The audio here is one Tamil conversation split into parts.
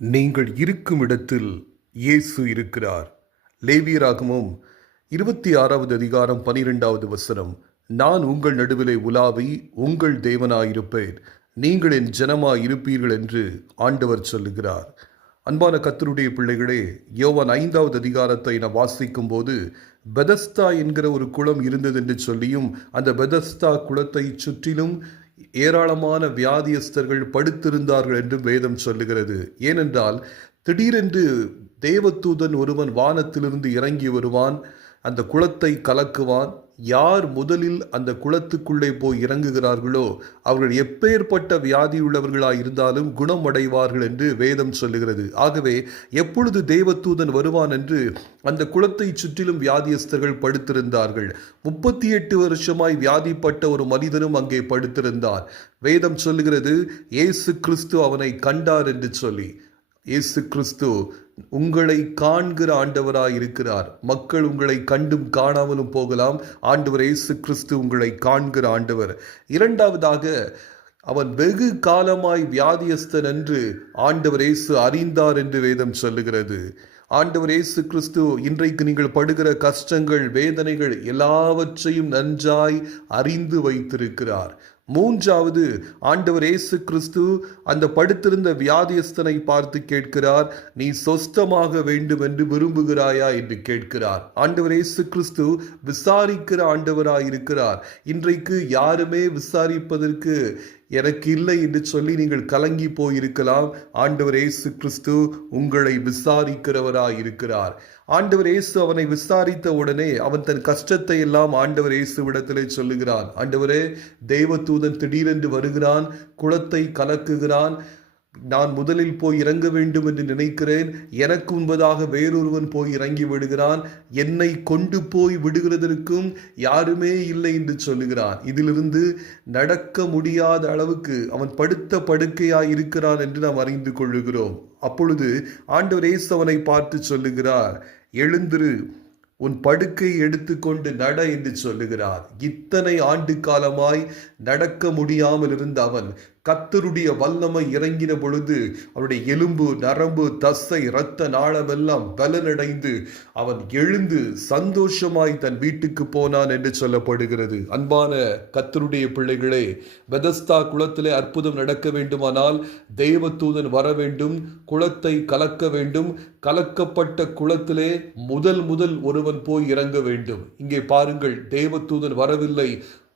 நீங்கள் இருக்கும் இடத்தில் இயேசு இருக்கிறார். லேவியராகமம் 26வது அதிகாரம் 12வது வசனம். நான் உங்கள் நடுவிலே உலாவி உங்கள் தேவனாயிருப்பேன், நீங்கள் என் ஜனமாய் இருப்பீர்கள் என்று ஆண்டவர் சொல்லுகிறார். அன்பான கர்த்தருடைய பிள்ளைகளே, யோவான் 5வது அதிகாரத்தை நான் வாசிக்கும் போது பெதஸ்தா என்கிற ஒரு குளம் இருந்தது என்று சொல்லியும், அந்த பெதஸ்தா குளத்தை சுற்றிலும் ஏராளமான வியாதியஸ்தர்கள் படுத்திருந்தார்கள் என்று வேதம் சொல்லுகிறது. ஏனென்றால் திடீரென்று தேவதூதன் ஒருவன் வானத்திலிருந்து இறங்கி வருவான், அந்த குளத்தை கலக்குவான். யார் முதலில் அந்த குளத்துக்குள்ளே போய் இறங்குகிறார்களோ அவர்கள் எப்பேற்பட்ட வியாதியுள்ளவர்களாய் இருந்தாலும் குணமடைவார்கள் என்று வேதம் சொல்லுகிறது. ஆகவே எப்பொழுது தேவதூதன் வருவான் என்று அந்த குளத்தை சுற்றிலும் வியாதியஸ்தர்கள் படுத்திருந்தார்கள். 38 வருஷமாய் வியாதிப்பட்ட ஒரு மனிதனும் அங்கே படுத்திருந்தார். வேதம் சொல்லுகிறது இயேசு கிறிஸ்து அவனை கண்டார் என்று சொல்லி. இயேசு கிறிஸ்து உங்களை காண்கிற ஆண்டவராய் இருக்கிறார். மக்கள் உங்களை கண்டும் காணாமலும் போகலாம். ஆண்டவர் இயேசு கிறிஸ்து உங்களை காண்கிற ஆண்டவர். இரண்டாவதாக, அவன் வெகு காலமாய் வியாதியஸ்தன் என்று ஆண்டவர் இயேசு அறிந்தார் என்று வேதம் சொல்லுகிறது. ஆண்டவர் இயேசு கிறிஸ்து இன்றைக்கு நீங்கள் படுகிற கஷ்டங்கள், வேதனைகள் எல்லாவற்றையும் நன்றாய் அறிந்து வைத்திருக்கிறார். மூன்றாவது, ஆண்டவர் இயேசு கிறிஸ்து அந்த படுத்திருந்த வியாதியஸ்தனை பார்த்து கேட்கிறார், நீ சொஸ்தமாக வேண்டும் என்று விரும்புகிறாயா என்று கேட்கிறார். ஆண்டவர் இயேசு கிறிஸ்து விசாரிக்கிற ஆண்டவராய் இருக்கிறார். இன்றைக்கு யாருமே விசாரிப்பதற்கு எனக்கு இல்லை என்று சொல்லி நீங்கள் கலங்கி போயிருக்கலாம். ஆண்டவர் இயேசு கிறிஸ்து உங்களை விசாரிக்கிறவராய் இருக்கிறார். ஆண்டவர் இயேசு அவனை விசாரித்த உடனே அவன் தன் கஷ்டத்தை எல்லாம் ஆண்டவர் இயேசுவிடத்திலே சொல்லுகிறான். ஆண்டவரே, தேவதூதன் திடீரென்று வருகிறான், குளத்தை கலக்குகிறான், நான் முதலில் போய் இறங்க வேண்டும் என்று நினைக்கிறேன், எனக்கு முன்பதாக வேறொருவன் போய் இறங்கி விடுகிறான், என்னை கொண்டு போய் விடுகிறதற்கும் யாருமே இல்லை என்று சொல்லுகிறான். இதிலிருந்து நடக்க முடியாத அளவுக்கு அவன் படுத்த படுக்கையாய் இருக்கிறான் என்று நாம் அறிந்து கொள்ளுகிறோம். அப்பொழுது ஆண்டவர் இயேசு அவனை பார்த்து சொல்லுகிறார், எழுந்திரு, உன் படுக்கை எடுத்துக்கொண்டு நட என்று சொல்லுகிறார். இத்தனை ஆண்டு காலமாய் நடக்க முடியாமல் இருந்த அவன் கர்த்தருடைய வல்லமை இறங்கின பொழுது அவனுடைய எலும்பு, நரம்பு, தசை, இரத்த நாளமெல்லாம் பலனடைந்து அவன் எழுந்து சந்தோஷமாய் தன் வீட்டுக்கு போனான் என்று சொல்லப்படுகிறது. அன்பான கர்த்தருடைய பிள்ளைகளே, பெதஸ்தா குளத்திலே அற்புதம் நடக்க வேண்டுமானால் தேவதூதன் வர வேண்டும், குளத்தை கலக்க வேண்டும். கலக்கப்பட்ட குளத்திலே முதல் ஒருவன் போய் இறங்க வேண்டும். இங்கே பாருங்கள், தேவதூதன் வரவில்லை,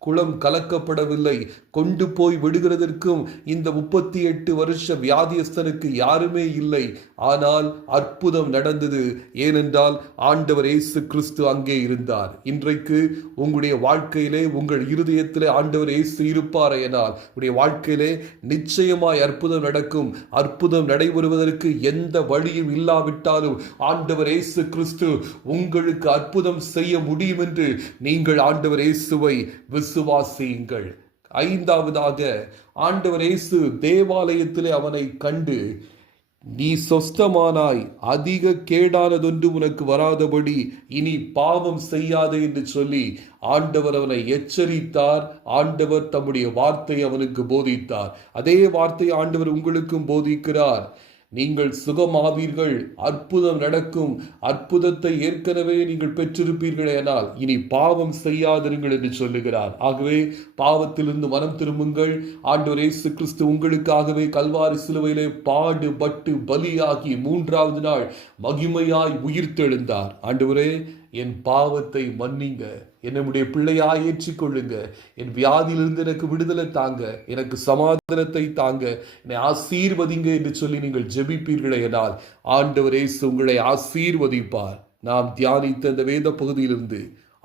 குளம் கலக்கப்படவில்லை. கொண்டு போய் விடுகிறதற்கும் இந்த 38 வருஷ வியாதியஸ்தனுக்கு யாருமே இல்லை. ஆனால் அற்புதம் நடந்தது. ஏனென்றால் ஆண்டவர் இயேசு கிறிஸ்து அங்கே இருந்தார். இன்றைக்கு உங்களுடைய வாழ்க்கையிலே, உங்கள் இருதயத்திலே ஆண்டவர் இயேசு இருப்பாரையானால் உங்களுடைய வாழ்க்கையிலே நிச்சயமாய் அற்புதம் நடக்கும். அற்புதம் நடைபெறுவதற்கு எந்த வழியும் இல்லாவிட்டாலும் ஆண்டவர் இயேசு கிறிஸ்து உங்களுக்கு அற்புதம் செய்ய முடியும் என்று நீங்கள் ஆண்டவர் இயேசுவை விசுவாசியுங்கள். ஐந்தாவதாக, ஆண்டவர் இயேசு தேவாலயத்திலே அவனை கண்டு, நீ சொஸ்தமானாய், அதிக கேடானதொன்று உனக்கு வராதபடி இனி பாவம் செய்யாதே என்று சொல்லி ஆண்டவர் அவனை எச்சரித்தார். ஆண்டவர் தம்முடைய வார்த்தை அவனுக்கு போதித்தார். அதே வார்த்தை ஆண்டவர் உங்களுக்கும் போதிக்கிறார். நீங்கள் சுகமாவீர்கள், அற்புதம் நடக்கும். அற்புதத்தை ஏற்கனவே நீங்கள் பெற்றிருப்பீர்களே, ஆனால் இனி பாவம் செய்யாதிருங்கள் என்று சொல்லுகிறார். ஆகவே பாவத்திலிருந்து மனம் திரும்புங்கள். ஆண்டவர் இயேசு கிறிஸ்து உங்களுக்காகவே கல்வாரி சிலுவையிலே பாடுபட்டு பலியாகி 3வது நாள் மகிமையாய் உயிர்த்தெழுந்தார். ஆண்டவரே, என் பாவத்தை மன்னிங்க, என்னுடைய பிள்ளையாய் ஏற்றிக்கொள்ளுங்க, என் வியாதியிலிருந்து எனக்கு விடுதலை தாங்க, எனக்கு சமாதானத்தை தாங்க, என்னை ஆசீர்வதிங்க என்று சொல்லி நீங்கள் ஜெபிப்பீர்களே, என்றால் ஆண்டவர் இயேசு உங்களை ஆசீர்வதிப்பார். நாம் தியானித்த இந்த வேத பகுதியிலிருந்து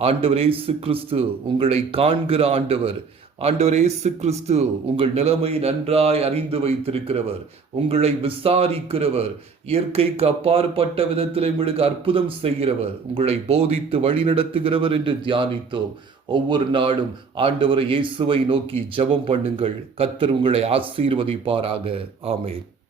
ஆண்டவர் இயேசு கிறிஸ்து உங்களை காண்கிற ஆண்டவர். ஆண்டவர் இயேசு கிறிஸ்து உங்கள் நிலைமை நன்றாய் அறிந்து வைத்திருக்கிறவர், உங்களை விசாரிக்கிறவர், இயற்கைக்கு அப்பாற்பட்ட விதத்தில் உங்களுக்கு அற்புதம் செய்கிறவர், உங்களை போதித்து வழி நடத்துகிறவர் என்று தியானித்தோம். ஒவ்வொரு நாளும் ஆண்டவர் இயேசுவை நோக்கி ஜெபம் பண்ணுங்கள். கர்த்தர் உங்களை ஆசீர்வதிப்பாராக. ஆமென்.